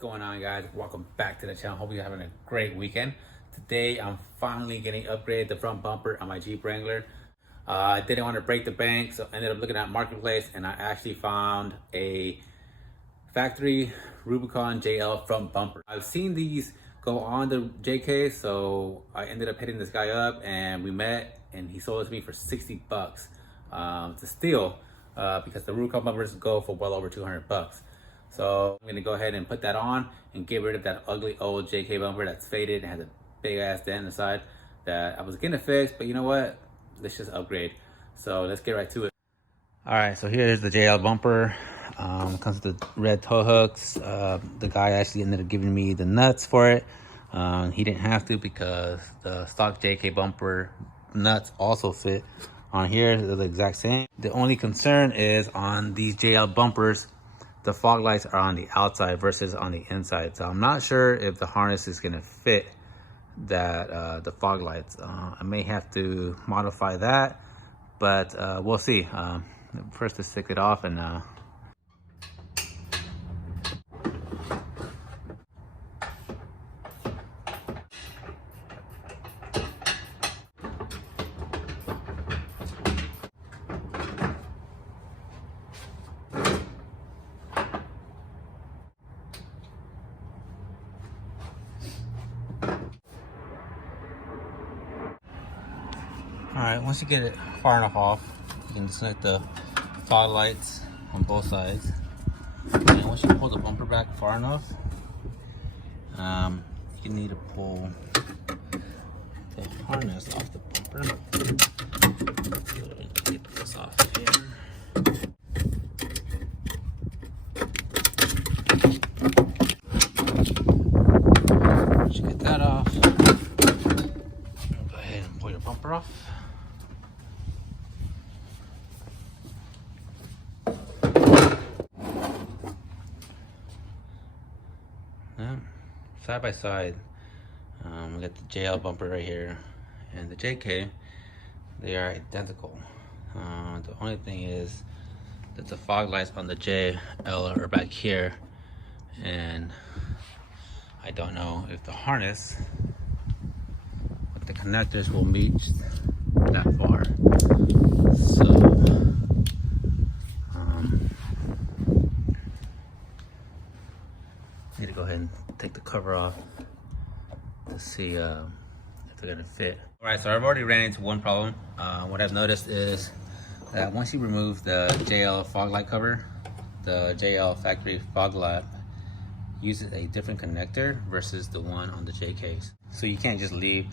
going on, guys? Welcome back to the channel. Hope you're having a great weekend. Today I'm finally getting upgraded the front bumper on my Jeep Wrangler. I didn't want to break the bank, so I ended up looking at Marketplace and I actually found a factory Rubicon JL front bumper. I've seen these go on the JK, so I ended up hitting this guy up and we met and he sold it to me for 60 bucks. It's a steal because the Rubicon bumpers go for well over 200 bucks. So I'm gonna go ahead and put that on and get rid of that ugly old JK bumper that's faded and has a big ass dent in the side that I was gonna fix, but you know what? Let's just upgrade. So let's get right to it. All right, so here's the JL bumper. Comes with the red toe hooks. The guy actually ended up giving me the nuts for it. He didn't have to because the stock JK bumper nuts also fit on here. They're the exact same. The only concern is on these JL bumpers, the fog lights are on the outside versus on the inside. So I'm not sure if the harness is gonna fit that the fog lights. I may have to modify that, but we'll see. First, let's take it off and all right, once you get it far enough off, you can disconnect the fog lights on both sides. And once you pull the bumper back far enough, you need to pull the harness off the bumper. So get this off here. Once you get that off, go ahead and pull your bumper off. Side by side, we got the JL bumper right here and the JK. They are identical. The only thing is that the fog lights on the JL are back here, and I don't know if the harness with the connectors will meet that far. So I need to go ahead and take the cover off to see if they're gonna fit. All right, so I've already ran into one problem. What I've noticed is that once you remove the JL fog light cover, the JL factory fog light uses a different connector versus the one on the JKs. So you can't just leave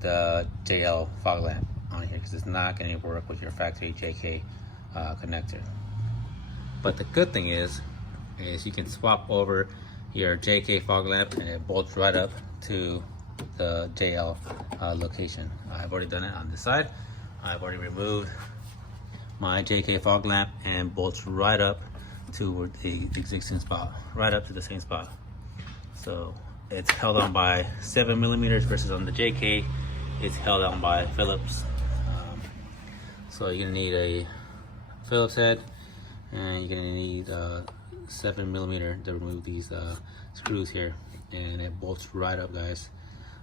the JL fog lamp on here because it's not gonna work with your factory JK connector. But the good thing is you can swap over your JK fog lamp and it bolts right up to the JL location. I've already done it on this side. I've already removed my JK fog lamp and bolts right up to the existing spot, right up to the same spot. So it's held on by 7mm versus on the JK, it's held on by Phillips. So you're gonna need a Phillips head and you're gonna need 7mm to remove these screws here, and it bolts right up, guys.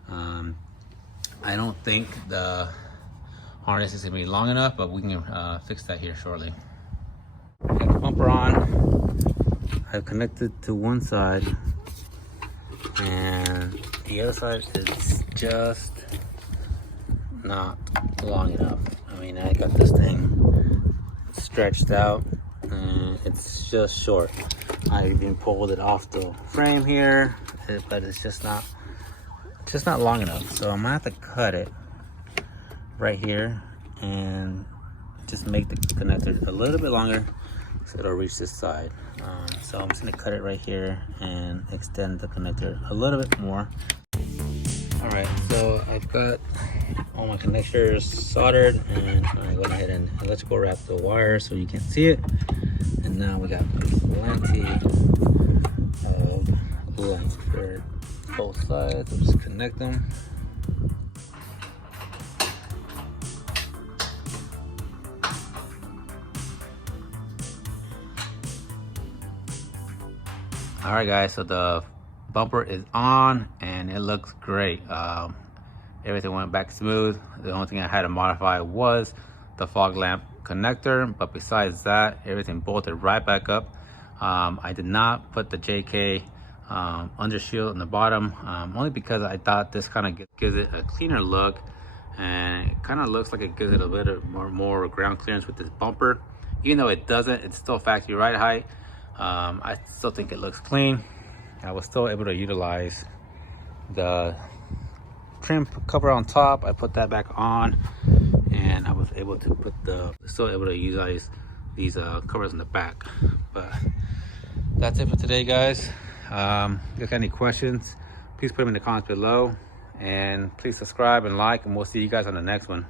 I don't think the harness is gonna be long enough, but we can fix that here shortly. Got the bumper on. I've connected to one side and the other side is just not long enough. I mean, I got this thing stretched out and it's just short. I even pulled it off the frame here, but it's just not long enough. So I'm gonna have to cut it right here and just make the connector a little bit longer so it'll reach this side. So I'm just gonna cut it right here and extend the connector a little bit more. All right, so I've got all my connectors soldered and I'm gonna go ahead and electrical wrap the wire so you can see it. And now we got plenty of length for both sides. I'll just connect them. All right, guys, so the Bumper is on and it looks great. Everything went back smooth. The only thing I had to modify was the fog lamp connector, but besides that, everything bolted right back up. I did not put the JK undershield on the bottom, only because I thought this kind of gives it a cleaner look, and it kind of looks like it gives it a little more ground clearance with this bumper. Even though it doesn't, it's still factory ride height. I still think it looks clean. I was still able to utilize the trim cover on top. I put that back on, and I was able to put still able to utilize these covers in the back. But that's it for today, guys. If you got any questions, please put them in the comments below, and please subscribe and like, and we'll see you guys on the next one.